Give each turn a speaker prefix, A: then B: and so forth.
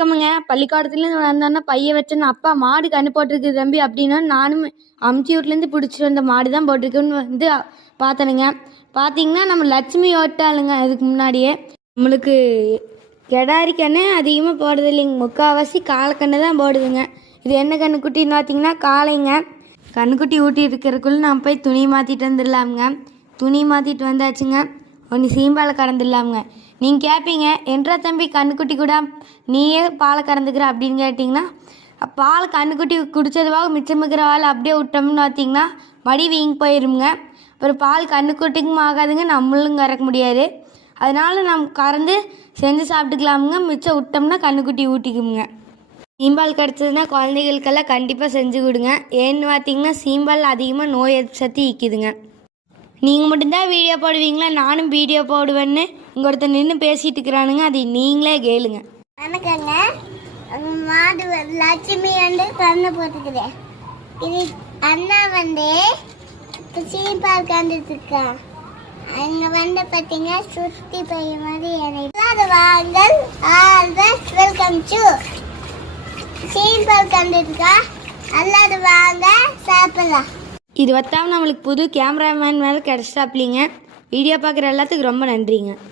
A: வணக்கமுங்க. பள்ளிக்கூடத்துலேருந்து வந்தோன்னா பைய வச்சேன்னு அப்பா மாடு கண்ணு போட்டிருக்கு தம்பி அப்படின்னா நானும் அமுச்சி வீட்லேருந்து பிடிச்சிட்டு வந்த மாடு தான் போட்டிருக்குன்னு வந்து பார்த்தனுங்க. பார்த்தீங்கன்னா நம்ம லட்சுமி ஓட்டாளுங்க அதுக்கு முன்னாடியே. நம்மளுக்கு கெடாரி கண்ணு அதிகமாக போடுறது இல்லைங்க. முக்கால்வாசி காலக்கண்ணு தான் போடுதுங்க. இது என்ன கண்ணுக்குட்டின்னு பார்த்தீங்கன்னா காளைங்க. கண்ணுக்குட்டி ஊட்டி இருக்கிறக்குள்ள நான் போய் துணி மாற்றிட்டு வந்துடலாமுங்க. துணி மாற்றிட்டு வந்தாச்சுங்க. ஒன்று சீம்பாலை கறந்துடலாமுங்க நீங்கள் கேட்பீங்க என்றா தம்பி கண்ணுக்குட்டி கூட நீயே பாலை கறந்துக்கிற அப்படின்னு கேட்டிங்கன்னா பால் கண்ணுக்குட்டி குடித்ததுவாக மிச்சம் இருக்கிற பால் அப்படியே விட்டோம்னு பார்த்தீங்கன்னா மடி வீங்கி போயிருங்க அப்புறம் பால் கண்ணுக்குட்டிக்கும் ஆகாதுங்க நம்மளும் கறக்க முடியாது. அதனால நம்ம கறந்து செஞ்சு சாப்பிட்டுக்கலாமுங்க மிச்சம் விட்டோம்னா கண்ணுக்குட்டி ஊட்டிக்குமுங்க. சீம்பால் கிடச்சதுன்னா குழந்தைகளுக்கெல்லாம் கண்டிப்பாக செஞ்சு கொடுங்க. ஏன்னு பார்த்தீங்கன்னா சீம்பால் அதிகமாக நோய் எதிர்ப்பு சக்தி ஈக்குதுங்க நீங்கள் மட்டும்தான் வீடியோ போடுவீங்களா? நானும் வீடியோ போடுவேன்னு இங்கே ஒருத்தர் நின்று பேசிட்டு இருக்கிறானுங்க. அதை நீங்களே கேளுங்க.
B: வணக்கங்க. மாடு லட்சுமி வந்து கண்ணு போட்டுக்குது. இது அண்ணா வந்து இப்போ கண்டுட்டு இருக்கான் அங்க வந்து பாத்தீங்க சுத்தி பைய மாதிரி எனக்கு வாங்கள் ஆல் ஆல்வேஸ் வெல்கம் டு சீப்பா கண்டுட்டு இருக்கா அல்லாது வாங்க. சாப்பிடலாம்.
A: இது வத்தாமல் நம்மளுக்கு புது கேமராமேன் வேறு கிடச்சிட்டாப்லிங்க. வீடியோ பார்க்குற எல்லாத்துக்கும் ரொம்ப நன்றிங்க.